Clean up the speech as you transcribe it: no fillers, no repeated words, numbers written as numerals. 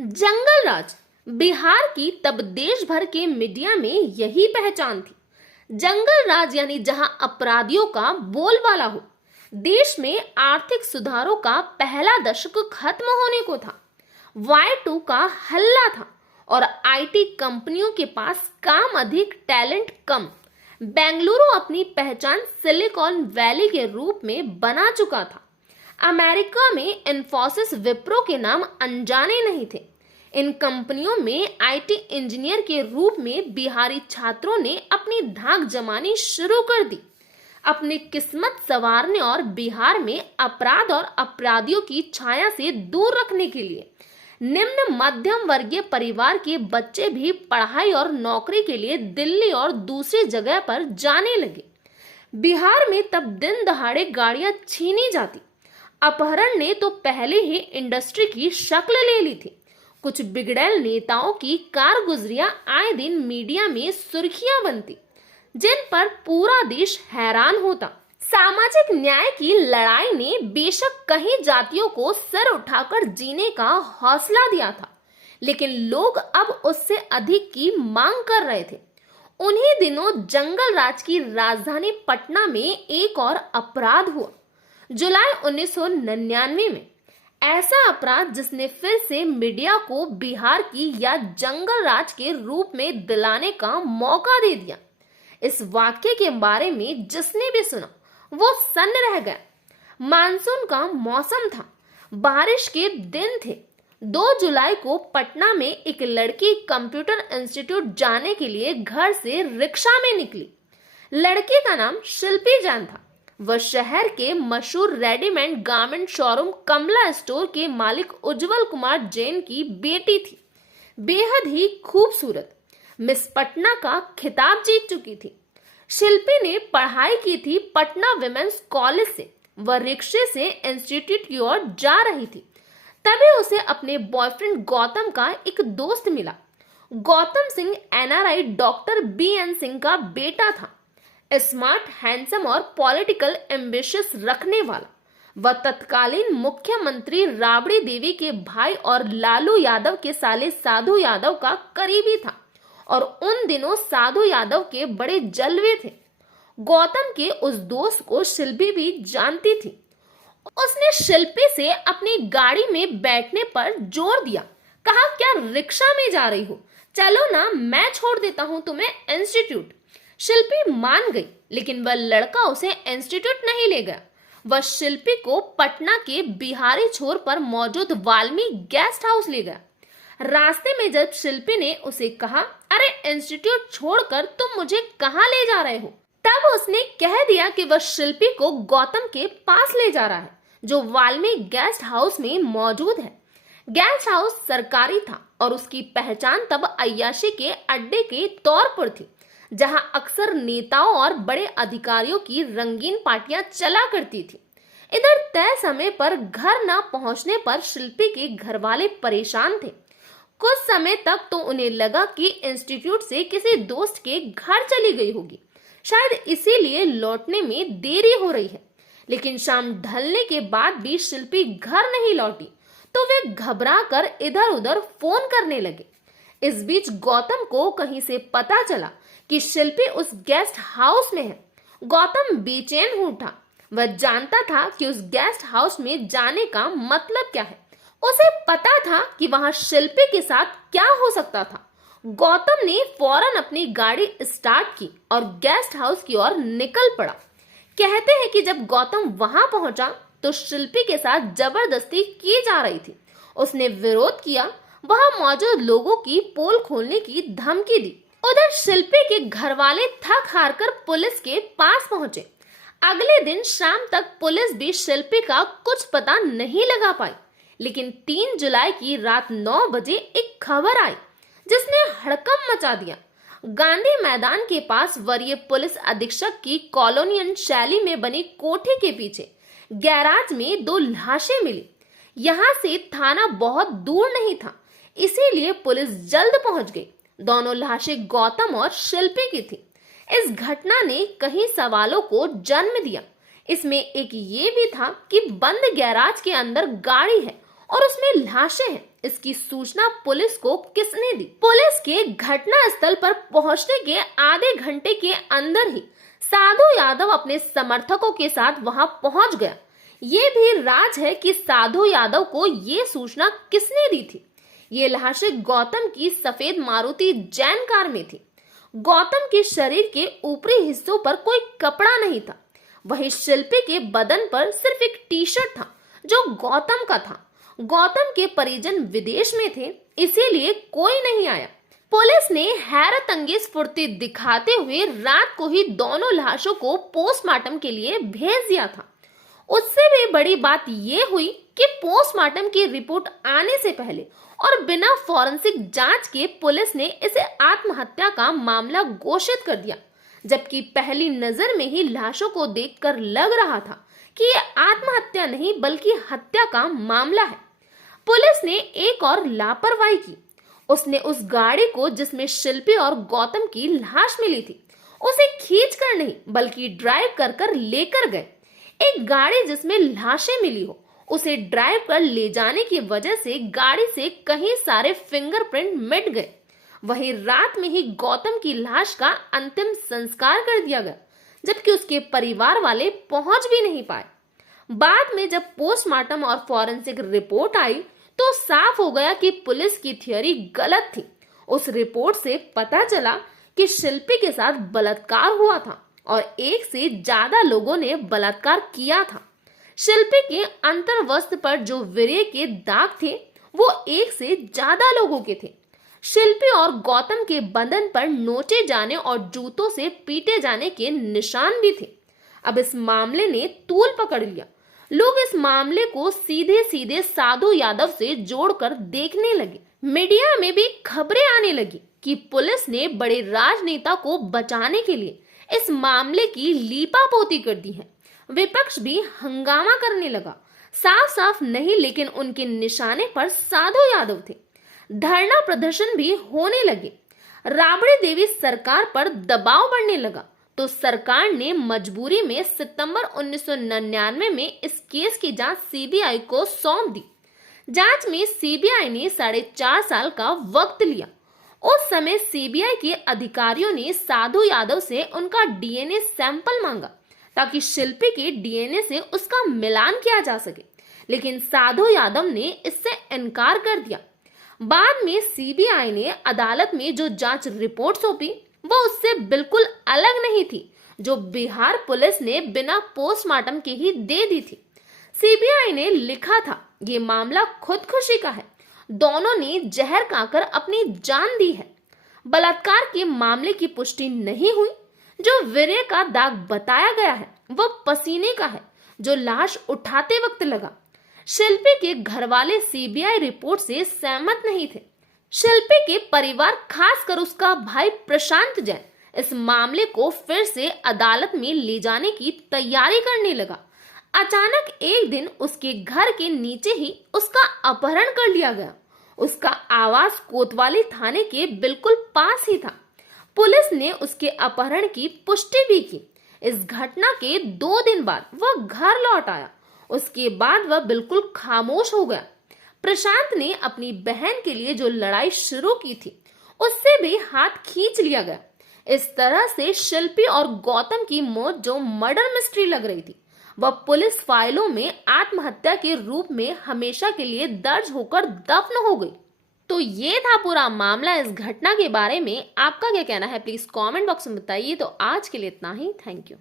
जंगल राज बिहार की तब देश भर के मीडिया में यही पहचान थी। जंगल राज यानी जहां अपराधियों का बोलबाला हो। देश में आर्थिक सुधारों का पहला दशक खत्म होने को था। Y2 का हल्ला था और आईटी कंपनियों के पास काम अधिक, टैलेंट कम। बेंगलुरु अपनी पहचान सिलिकॉन वैली के रूप में बना चुका था। अमेरिका में इन्फोसिस, विप्रो के नाम अनजाने नहीं थे। इन कंपनियों में आईटी इंजीनियर के रूप में बिहारी छात्रों ने अपनी धाक जमानी शुरू कर दी। अपनी किस्मत संवारने और बिहार में अपराध और अपराधियों की छाया से दूर रखने के लिए निम्न मध्यम वर्गीय परिवार के बच्चे भी पढ़ाई और नौकरी के लिए दिल्ली और दूसरी जगह पर जाने लगे। बिहार में तब दिन दहाड़े गाड़ियां छीनी जाती। अपहरण ने तो पहले ही इंडस्ट्री की शक्ल ले ली थी। कुछ बिगड़ैल नेताओं की कारगुजरियां आए दिन मीडिया में सुर्खियां बनती, जिन पर पूरा देश हैरान होता। सामाजिक न्याय की लड़ाई ने बेशक कई जातियों को सर उठाकर जीने का हौसला दिया था, लेकिन लोग अब उससे अधिक की मांग कर रहे थे। उन्हीं दिनों जंगल राज की राजधानी पटना में एक और अपराध हुआ। जुलाई 1999 में ऐसा अपराध जिसने फिर से मीडिया को बिहार की या जंगल राज के रूप में दिलाने का मौका दे दिया। इस वाक्य के बारे में जिसने भी सुना वो सन्न रह गया। मानसून का मौसम था, बारिश के दिन थे। 2 जुलाई को पटना में एक लड़की कंप्यूटर इंस्टीट्यूट जाने के लिए घर से रिक्शा में निकली। लड़की का नाम शिल्पी जैन था। वह शहर के मशहूर रेडीमेड गारमेंट शोरूम कमला स्टोर के मालिक उज्जवल कुमार जैन की बेटी थी। बेहद ही खूबसूरत, मिस पटना का खिताब जीत चुकी थी। शिल्पी ने पढ़ाई की थी पटना विमेंस कॉलेज से। वह रिक्शे से इंस्टीट्यूट की ओर जा रही थी, तभी उसे अपने बॉयफ्रेंड गौतम का एक दोस्त मिला। Gautam Singh NRI doctor BN Singh का बेटा था। स्मार्ट, हैंडसम और पॉलिटिकल एम्बिशियस रखने वाला। वह तत्कालीन मुख्यमंत्री राबड़ी देवी के भाई और लालू यादव के साले साधु यादव का करीबी था और उन दिनों साधु यादव के बड़े जलवे थे। गौतम के उस दोस्त को शिल्पी भी जानती थी। उसने शिल्पी से अपनी गाड़ी में बैठने पर जोर दिया। कहा, क्या रिक्शा में जा रही हो? चलो ना, मैं छोड़ देता हूं तुम्हें इंस्टीट्यूट। शिल्पी मान गई, लेकिन वह लड़का उसे इंस्टीट्यूट नहीं ले गया। वह शिल्पी को पटना के बिहारी छोर पर मौजूद वाल्मीकि गेस्ट हाउस ले गया। रास्ते में जब शिल्पी ने उसे कहा, अरे इंस्टीट्यूट छोड़कर तुम मुझे कहां ले जा रहे हो, तब उसने कह दिया कि वह शिल्पी को गौतम के पास ले जा रहा है, जो वाल्मीकि गेस्ट हाउस में मौजूद है। गेस्ट हाउस सरकारी था और उसकी पहचान तब अय्याशी के अड्डे के तौर पर थी, जहां अक्सर नेताओं और बड़े अधिकारियों की रंगीन पार्टियां चला करती थी। इधर तय समय पर घर न पहुंचने पर शिल्पी के घर वाले परेशान थे। कुछ समय तक तो उन्हें लगा कि इंस्टीट्यूट से किसी दोस्त के घर चली गई होगी, शायद इसीलिए लौटने में देरी हो रही है। लेकिन शाम ढलने के बाद भी शिल्पी घर नहीं लौटी, तो वे घबरा कर इधर उधर फोन करने लगे। इस बीच गौतम को कहीं से पता चला कि शिल्पी उस गेस्ट हाउस में है। गौतम बेचैन हो उठा। वह जानता था कि उस गेस्ट हाउस में जाने का मतलब क्या है। उसे पता था कि वहां शिल्पी के साथ क्या हो सकता था। गौतम ने फौरन अपनी गाड़ी स्टार्ट की और गेस्ट हाउस की ओर निकल पड़ा। कहते हैं कि जब गौतम वहां पहुंचा तो शिल्पी के साथ जबरदस्ती की जा रही थी। उसने विरोध किया, वहां मौजूद लोगों की पोल खोलने की धमकी दी। उधर शिल्पी के घर वाले थक हार कर पुलिस के पास पहुंचे। अगले दिन शाम तक पुलिस भी शिल्पी का कुछ पता नहीं लगा पाई, लेकिन 3 जुलाई की रात 9 बजे एक खबर आई जिसने हड़कंप मचा दिया। गांधी मैदान के पास वरीय पुलिस अधीक्षक की कॉलोनियन शैली में बनी कोठी के पीछे गैराज में 2 लाशें मिली। यहाँ से थाना बहुत दूर नहीं था, इसीलिए पुलिस जल्द पहुंच गई। दोनों लाशें गौतम और शिल्पी की थी। इस घटना ने कई सवालों को जन्म दिया। इसमें एक ये भी था कि बंद गैराज के अंदर गाड़ी है और उसमें लाशें हैं। इसकी सूचना पुलिस को किसने दी? पुलिस के घटना स्थल पर पहुंचने के आधे घंटे के अंदर ही साधु यादव अपने समर्थकों के साथ वहां पहुंच गया। ये भी राज है कि साधु यादव को ये सूचना किसने दी थी। ये लाशें गौतम की सफेद मारुति जैन कार में थी। गौतम के शरीर के ऊपरी हिस्सों पर कोई कपड़ा नहीं था। वहीं शिल्पी के बदन पर सिर्फ एक टी शर्ट था जो गौतम का था। गौतम के परिजन विदेश में थे, इसीलिए कोई नहीं आया। पुलिस ने हैरत अंगेज फुर्ती दिखाते हुए रात को ही दोनों लाशों को पोस्टमार्टम के लिए भेज दिया था। उससे भी बड़ी बात यह हुई कि पोस्टमार्टम की रिपोर्ट आने से पहले और बिना फॉरेंसिक जांच के पुलिस ने इसे आत्महत्या का मामला घोषित कर दिया, जबकि पहली नजर में ही लाशों को देखकर लग रहा था कि यह आत्महत्या नहीं बल्कि हत्या का मामला है। पुलिस ने एक और लापरवाही की। उसने उस गाड़ी को जिसमें शिल्पी और गौतम की लाश मिली थी, उसे खींच कर नहीं बल्कि ड्राइव कर कर लेकर गए। एक गाड़ी जिसमें लाशें मिली हो, उसे ड्राइव कर ले जाने की वजह से गाड़ी से कहीं सारे फिंगरप्रिंट मिट गए। वहीं रात में ही गौतम की लाश का अंतिम संस्कार कर दिया गया, जबकि उसके परिवार वाले पहुंच भी नहीं पाए। बाद में जब पोस्टमार्टम और फॉरेंसिक रिपोर्ट आई तो साफ हो गया कि पुलिस की थियरी गलत थी। उस रिपोर्ट से पता चला कि शिल्पी के साथ बलात्कार हुआ था और एक से ज्यादा लोगों ने बलात्कार किया था। शिल्पी के अंतर्वस्त्र पर जो वीर्य के दाग थे वो एक से ज्यादा लोगों के थे। शिल्पी और गौतम के बदन पर नोचे जाने और जूतों से पीटे जाने के निशान भी थे। अब इस मामले ने तूल पकड़ लिया। लोग इस मामले को सीधे सीधे साधु यादव से जोड़कर देखने लगे। मीडिया में भी खबरें आने लगी कि पुलिस ने बड़े राजनेता को बचाने के लिए इस मामले की लीपापोती कर दी है। विपक्ष भी हंगामा करने लगा। साफ साफ नहीं लेकिन उनके निशाने पर साधु यादव थे। धरना प्रदर्शन भी होने लगे। राबड़ी देवी सरकार पर दबाव बढ़ने लगा तो सरकार ने मजबूरी में सितंबर 1999 में इस केस की जांच सीबीआई को सौंप दी। जांच में सीबीआई ने 4.5 साल का वक्त लिया। उस समय सीबीआई के अधिकारियों ने साधु यादव से उनका डीएनए सैंपल मांगा ताकि शिल्पी के डीएनए से उसका मिलान किया जा सके, लेकिन साधु यादव ने इससे इनकार कर दिया। बाद में सीबीआई ने अदालत में जो जांच रिपोर्ट सौंपी वो उससे बिल्कुल अलग नहीं थी, जो बिहार पुलिस ने बिना पोस्टमार्टम के ही दे दी थी। सीबीआई ने लिखा था ये मामला खुदकुशी का है, दोनों ने जहर खाकर अपनी जान दी है। बलात्कार के मामले की पुष्टि नहीं हुई। जो वीर्य का दाग बताया गया है वो पसीने का है जो लाश उठाते वक्त लगा। शिल्पी के घरवाले सीबीआई रिपोर्ट से सहमत नहीं थे। शिल्पी के परिवार, खासकर उसका भाई प्रशांत जैन, इस मामले को फिर से अदालत में ले जाने की तैयारी करने लगा। अचानक एक दिन उसके घर के नीचे ही उसका अपहरण कर लिया गया। उसका आवास कोतवाली थाने के बिल्कुल पास ही था। पुलिस ने उसके अपहरण की पुष्टि भी की। इस घटना के 2 दिन बाद वह घर लौट आया। उसके बाद वह बिल्कुल खामोश हो गया। प्रशांत ने अपनी बहन के लिए जो लड़ाई शुरू की थी उससे भी हाथ खींच लिया गया। इस तरह से शिल्पी और गौतम की मौत जो मर्डर मिस्ट्री लग रही थी वह पुलिस फाइलों में आत्महत्या के रूप में हमेशा के लिए दर्ज होकर दफन हो गई। तो ये था पूरा मामला। इस घटना के बारे में आपका क्या कहना है प्लीज कमेंट बॉक्स में बताइए। तो आज के लिए इतना ही। Thank you.